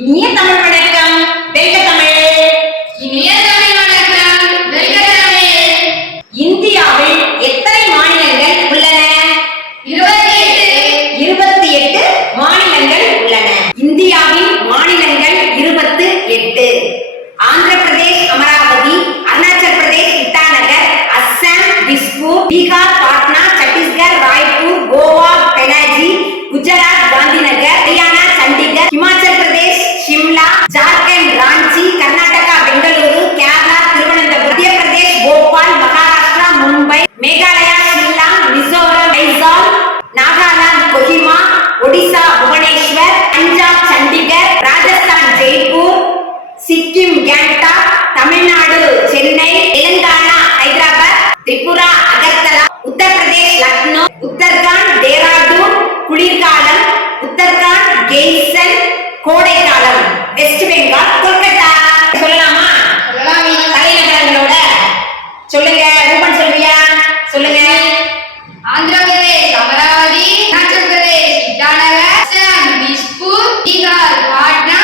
இனிய தமிழ் வணக்கம். வெல்க தமிழ். இனிய தமிழ் வணக்கம். வெல்க தமிழ். இந்தியாவில் எத்தனை மாநிலங்கள் உள்ளன? 28 மாநிலங்கள் உள்ளன. இந்தியாவின் மாநிலங்கள் 28. ஆந்திர பிரதேஷ் அமராவதி, அருணாச்சல் பிரதேஷ் இட்டாநகர், அஸ்ஸாம் திஸ்பூர், பீகார் பாட்னா, சத்தீஸ்கர் ராய்ப்பூர், கோவா பெனாஜி, குஜராத் காந்திநகர், ஹரியானா சண்டிகர், ஹிமாச்சல் பிரதேஷ் शिमला, झारखंड रांची, कर्नाटका बेंगलुरु, केरला तिरुवनंतपुरम, मध्य प्रदेश भोपाल, महाराष्ट्र मुंबई, मेघालय शिल्लांग, मिजोरम ऐज़ॉल, नागालैंड कोहिमा, ओडिशा भुवनेश्वर, पंजाब चंडीगढ़, राजस्थान जयपुर, सिक्किम गैंगटॉक, तमिलनाडु चेन्नई, तेलंगाना हैदराबाद, त्रिपुरा अगरतला, उत्तर प्रदेश लखनऊ, उत्तराखंड देहरादून குளிர்காலம், உத்தரகாண்ட் கெய்சன் கோடைக்காலம், வெஸ்ட் பெங்கால் கொல்கத்தா. சொல்லலாமா? தலைநகரங்களோட சொல்லுங்க. ரூபன் சொல்றியா? சொல்லுங்க. ஆந்திர பிரதேஷ் அமராவதி, அருணாச்சல் பிரதேஷ் இட்டாநகர், அஸ்ஸாம் திஸ்பூர், பீகார் பாட்னா,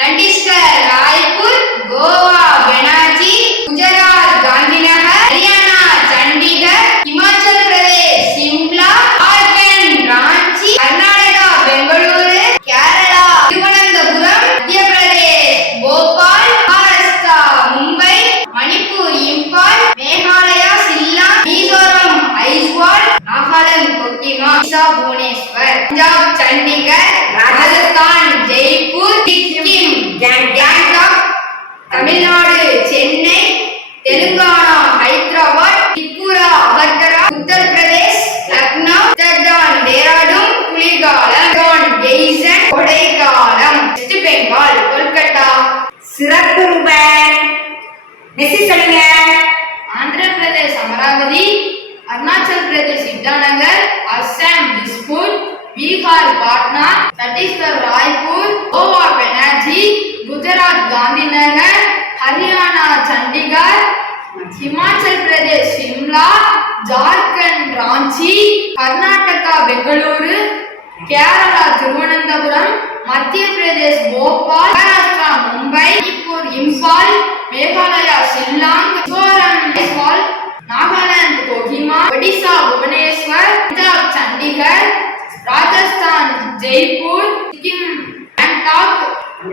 சத்தீஸ்கர் ராய்ப்பூர், கோவா பெனாஜி, குஜராத் காந்திநகர், ஹரியானா சண்டிகர், ஹிமாச்சல் பிரதேஷ் சிம்லா, ஜார்க்கண்ட் ராஞ்சி, கர்நாடகா பெங்களூரு, கேரளா திருவனந்தபுரம், மத்திய பிரதேஷ் போபால், மகாராஷ்டிரா மும்பை, மணிப்பூர் இம்பால், மேகாலயா ஷில்லாங், மிசோரம் ஐஸ்வால், நாகாலாந்து கோஹிமா, ஒடிசா புவனேஸ்வர், பஞ்சாப் சண்டிகர், ராஜஸ்தான் ஜெய்ப்பூர், சிக்கிம் கேங்டாக், தமிழ்நாடு சென்னை, தெலுங்கானா ஹைதராபாத், திரிபுரா அகர்தலா, உத்தர் பிரதேஷ் லக்னோ, உத்தரகாண்ட் டேராடூன் குளிர்காலம், கெய்சன் கோடைக்காலம், வெஸ்ட் பெங்கால் கொல்கத்தா. சிறப்பு ரூபன். மெஸ்ஸி சொல்லுங்க. Andhra Pradesh Amaravathi, Arunachal Pradesh Itanagar, Assam Dispur, Bihar Patna, Chhattisgarh Raipur, Goa பெனாஜி, Gujarat Gandhinagar, Haryana Chandigarh, Himachal Pradesh Shimla, Jharkhand Ranchi, Karnataka Bengaluru, Kerala Thiruvananthapuram, Madhya Pradesh Bhopal, Maharashtra Mumbai, Manipur Imphal, Meghalaya Shillong, Mizoram Aizawl, Nagaland Kohima, Odisha Bhubaneswar, Punjab Chandigarh, Rajasthan Jaipur, Sikkim Gangtok,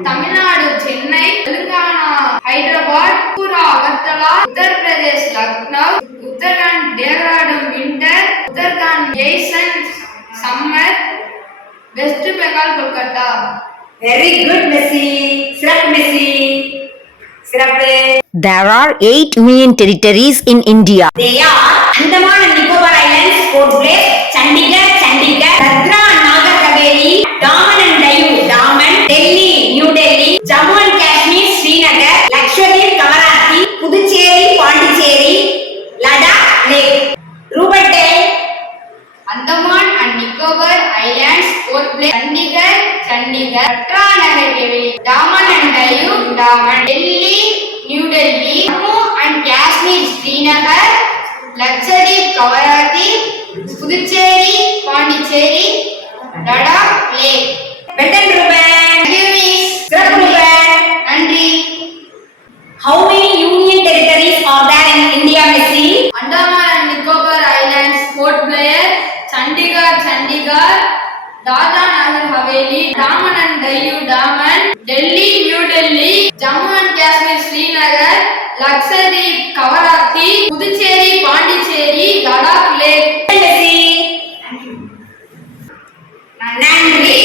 Tamil Nadu Chennai, Telangana Hyderabad, Tripura Agartala, Uttar Pradesh Lucknow, Uttarakhand Dehradun winter, Uttarakhand Gairsain summer, west Bengal Kolkata. Very good Messi. சிறப்பு மெஸ்ஸி. சிறப்பு. There are 8 union territories in India. They are Andaman and Nicobar Islands, Port Blair, Chandigarh, Dadra and Nagar Haveli, Daman and Diu, Daman, Delhi, New Delhi, Jammu and Kashmir, Srinagar, Lakshadweep, Kavaratti, Puducherry, Pondicherry, Ladakh, Lake. Rupert tell. Andaman and Nicobar Islands, Port Blair, Chandigarh, Datra Nagar Haveli, Daman and Diu, Daman, Delhi, New Delhi, Jammu and Kashmir, Srinagar, Lakshadweep, Kavaratti, Puducherry, Pondicherry, Ladakh, Lake. Better Ruben. Sirat Ruben. Nandri. How many union territories are there in India, Messi? Andaman and Nicobar Islands, Port Blair, Chandigarh, Dadra Nagar Haveli, Daman and Diu, Daman, Delhi, New Delhi, Jammu and Kashmir, Srinagar, Lakshadweep, Kavaratti, Puducherry, Pondicherry, Ladakh, Lake. Messi. Nandri.